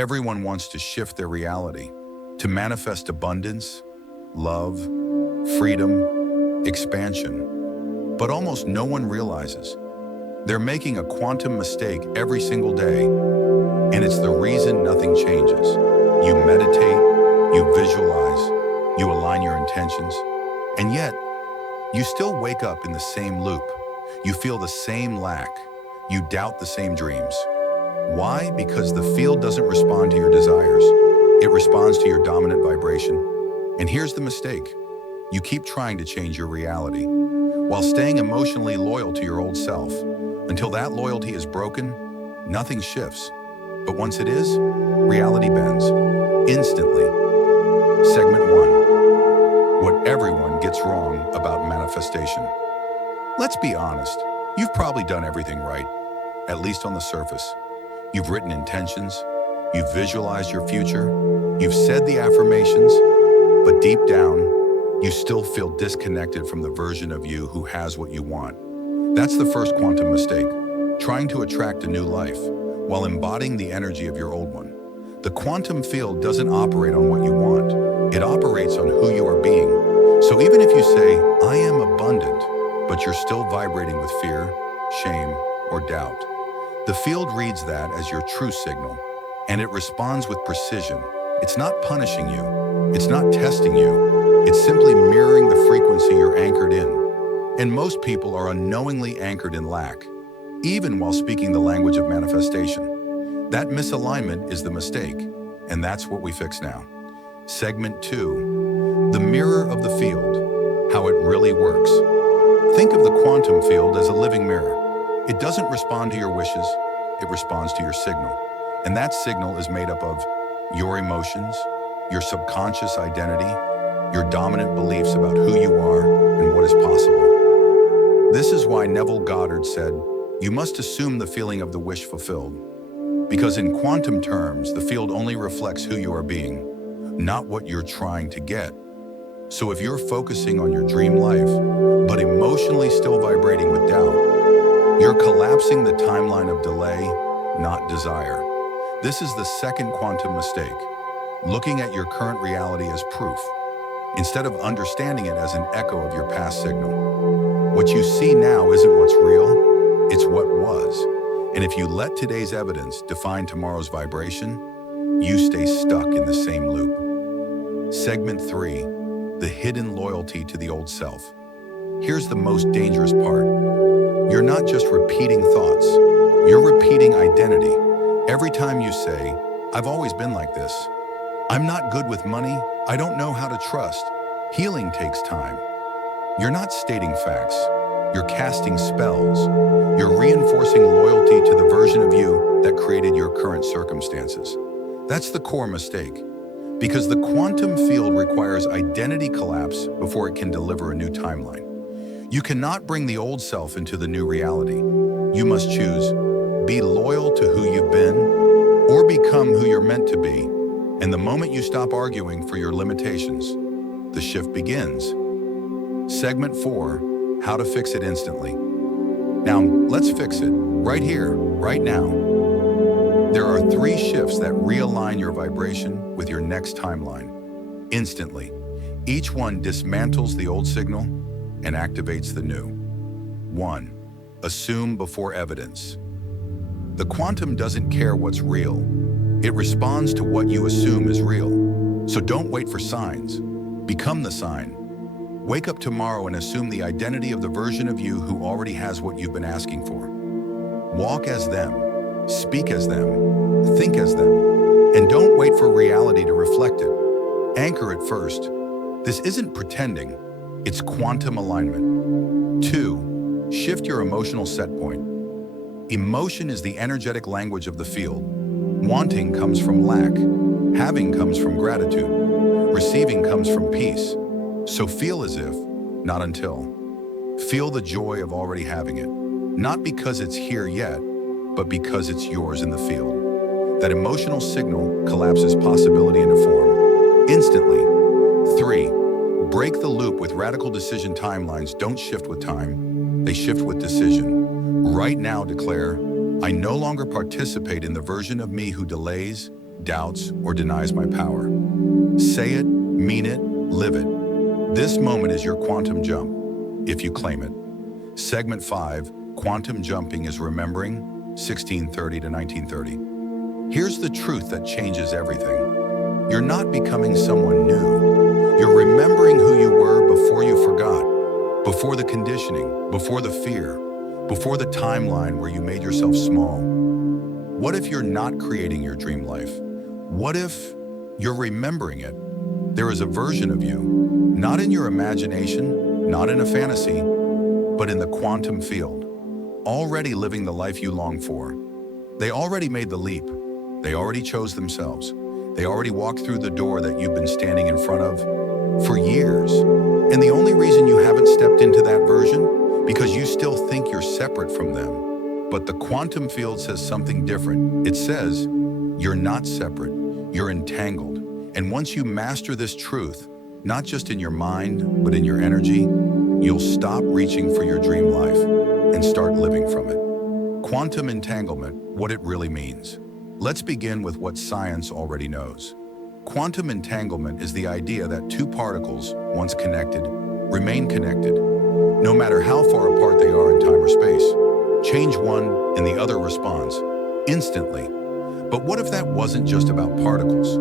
Everyone wants to shift their reality, to manifest abundance, love, freedom, expansion. But almost no one realizes they're making a quantum mistake every single day, and it's the reason nothing changes. You meditate, you visualize, you align your intentions, and yet you still wake up in the same loop. You feel the same lack. You doubt the same dreams. Why? Because the field doesn't respond to your desires. It responds to your dominant vibration. And here's the mistake. You keep trying to change your reality while staying emotionally loyal to your old self. Until that loyalty is broken, nothing shifts. But once it is, reality bends. Instantly. Segment 1. What everyone gets wrong about manifestation. Let's be honest. You've probably done everything right, at least on the surface. You've written intentions, you've visualized your future, you've said the affirmations, but deep down, you still feel disconnected from the version of you who has what you want. That's the first quantum mistake, trying to attract a new life while embodying the energy of your old one. The quantum field doesn't operate on what you want. It operates on who you are being. So even if you say, I am abundant, but you're still vibrating with fear, shame, or doubt, the field reads that as your true signal, and it responds with precision. It's not punishing you. It's not testing you. It's simply mirroring the frequency you're anchored in. And most people are unknowingly anchored in lack, even while speaking the language of manifestation. That misalignment is the mistake, and that's what we fix now. Segment 2, the mirror of the field, how it really works. Think of the quantum field as a living mirror. It doesn't respond to your wishes, it responds to your signal. And that signal is made up of your emotions, your subconscious identity, your dominant beliefs about who you are and what is possible. This is why Neville Goddard said, you must assume the feeling of the wish fulfilled. Because in quantum terms, the field only reflects who you are being, not what you're trying to get. So if you're focusing on your dream life, but emotionally still vibrating with doubt, you're collapsing the timeline of delay, not desire. This is the second quantum mistake, looking at your current reality as proof, instead of understanding it as an echo of your past signal. What you see now isn't what's real, it's what was. And if you let today's evidence define tomorrow's vibration, you stay stuck in the same loop. Segment 3, the hidden loyalty to the old self. Here's the most dangerous part. You're not just repeating thoughts, you're repeating identity. Every time you say, I've always been like this. I'm not good with money, I don't know how to trust. Healing takes time. You're not stating facts, you're casting spells. You're reinforcing loyalty to the version of you that created your current circumstances. That's the core mistake. Because the quantum field requires identity collapse before it can deliver a new timeline. You cannot bring the old self into the new reality. You must choose, be loyal to who you've been, or become who you're meant to be. And the moment you stop arguing for your limitations, the shift begins. Segment 4, how to fix it instantly. Now, let's fix it, right here, right now. There are 3 shifts that realign your vibration with your next timeline, instantly. Each one dismantles the old signal and activates the new. 1. Assume before evidence. The quantum doesn't care what's real. It responds to what you assume is real. So don't wait for signs. Become the sign. Wake up tomorrow and assume the identity of the version of you who already has what you've been asking for. Walk as them, speak as them, think as them, and don't wait for reality to reflect it. Anchor it first. This isn't pretending, it's quantum alignment. 2. Shift your emotional set point. Emotion is the energetic language of the field. Wanting comes from lack. Having comes from gratitude. Receiving comes from peace. So feel as if, not until. Feel the joy of already having it. Not because it's here yet, but because it's yours in the field. That emotional signal collapses possibility into form. Instantly. 3. Break the loop with radical decision timelines. Don't shift with time, they shift with decision. Right now declare, I no longer participate in the version of me who delays, doubts, or denies my power. Say it, mean it, live it. This moment is your quantum jump, if you claim it. Segment 5, Quantum Jumping is Remembering, 1630 to 1930. Here's the truth that changes everything. You're not becoming someone new. You're remembering who you were before you forgot, before the conditioning, before the fear, before the timeline where you made yourself small. What if you're not creating your dream life? What if you're remembering it? There is a version of you, not in your imagination, not in a fantasy, but in the quantum field, already living the life you long for. They already made the leap. They already chose themselves. They already walked through the door that you've been standing in front of for years. And the only reason you haven't stepped into that version, because you still think you're separate from them. But the quantum field says something different. It says, you're not separate, you're entangled. And once you master this truth, not just in your mind, but in your energy, you'll stop reaching for your dream life and start living from it. Quantum entanglement, what it really means. Let's begin with what science already knows. Quantum entanglement is the idea that two particles, once connected, remain connected, no matter how far apart they are in time or space. Change one and the other responds instantly. But what if that wasn't just about particles?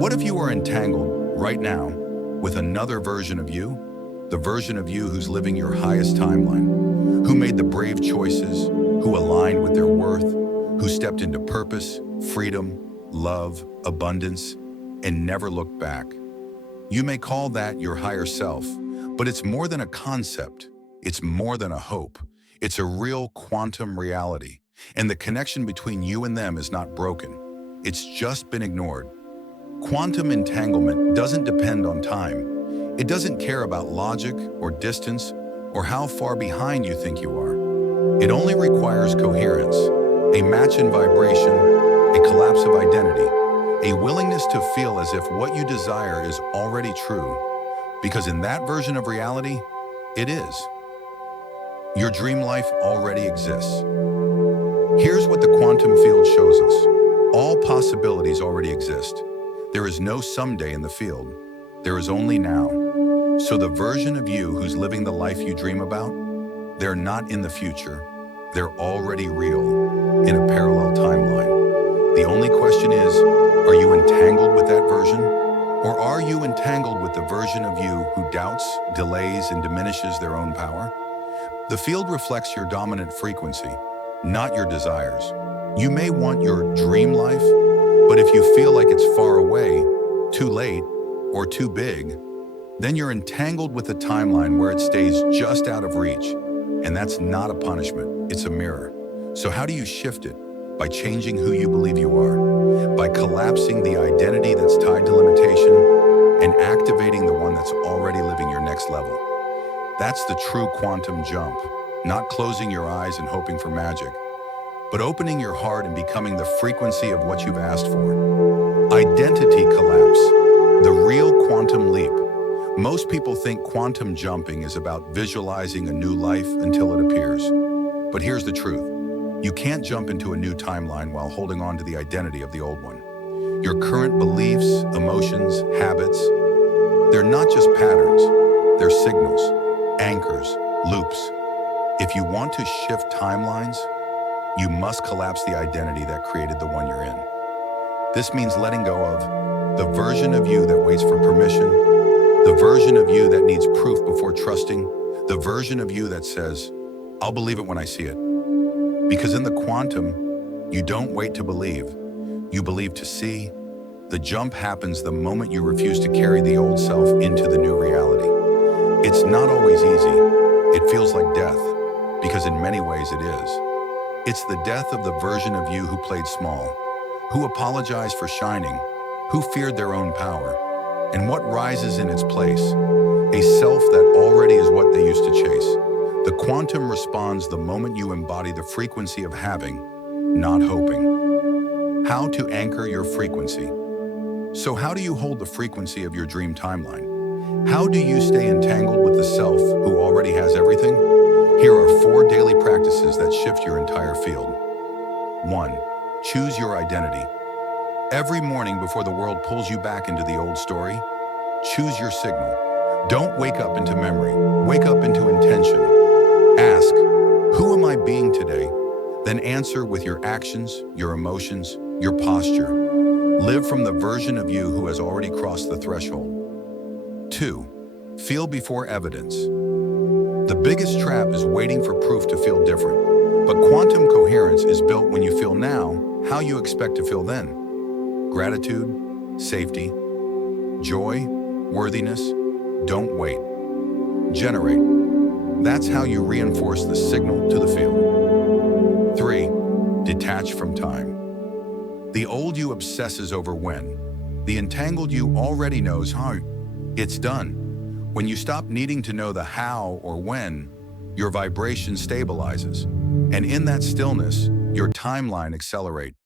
What if you were entangled right now with another version of you? The version of you who's living your highest timeline, who made the brave choices, who aligned with their worth, who stepped into purpose, freedom, love, abundance, and never looked back. You may call that your higher self, but it's more than a concept. It's more than a hope. It's a real quantum reality. And the connection between you and them is not broken. It's just been ignored. Quantum entanglement doesn't depend on time. It doesn't care about logic or distance or how far behind you think you are. It only requires coherence, a match in vibration, a collapse of identity, a willingness to feel as if what you desire is already true. Because in that version of reality, it is. Your dream life already exists. Here's what the quantum field shows us. All possibilities already exist. There is no someday in the field. There is only now. So the version of you who's living the life you dream about, they're not in the future. They're already real, in a parallel timeline. The only question is, are you entangled with that version? Or are you entangled with the version of you who doubts, delays, and diminishes their own power? The field reflects your dominant frequency, not your desires. You may want your dream life, but if you feel like it's far away, too late, or too big, then you're entangled with a timeline where it stays just out of reach. And that's not a punishment, it's a mirror. So how do you shift it? By changing who you believe you are, by collapsing the identity that's tied to limitation, and activating the one that's already living your next level. That's the true quantum jump, not closing your eyes and hoping for magic, but opening your heart and becoming the frequency of what you've asked for. Identity collapse, the real quantum leap. Most people think quantum jumping is about visualizing a new life until it appears. But here's the truth. You can't jump into a new timeline while holding on to the identity of the old one. Your current beliefs, emotions, habits, they're not just patterns, they're signals, anchors, loops. If you want to shift timelines, you must collapse the identity that created the one you're in. This means letting go of the version of you that waits for permission, the version of you that needs proof before trusting, the version of you that says, I'll believe it when I see it. Because in the quantum, you don't wait to believe, you believe to see. The jump happens the moment you refuse to carry the old self into the new reality. It's not always easy. It feels like death, because in many ways it is. It's the death of the version of you who played small, who apologized for shining, who feared their own power. And what rises in its place? A self that already is what they used to chase. The quantum responds the moment you embody the frequency of having, not hoping. How to anchor your frequency. So how do you hold the frequency of your dream timeline? How do you stay entangled with the self who already has everything? Here are 4 daily practices that shift your entire field. 1. Choose your identity. Every morning before the world pulls you back into the old story, choose your signal. Don't wake up into memory. Wake up into intention. Ask, who am I being today? Then answer with your actions, your emotions, your posture. Live from the version of you who has already crossed the threshold. 2. Feel before evidence. The biggest trap is waiting for proof to feel different. But quantum coherence is built when you feel now how you expect to feel then. Gratitude, safety, joy, worthiness. Don't wait. Generate. That's how you reinforce the signal to the field. 3. Detach from time. The old you obsesses over when. The entangled you already knows how. It's done. When you stop needing to know the how or when, your vibration stabilizes. And in that stillness, your timeline accelerates.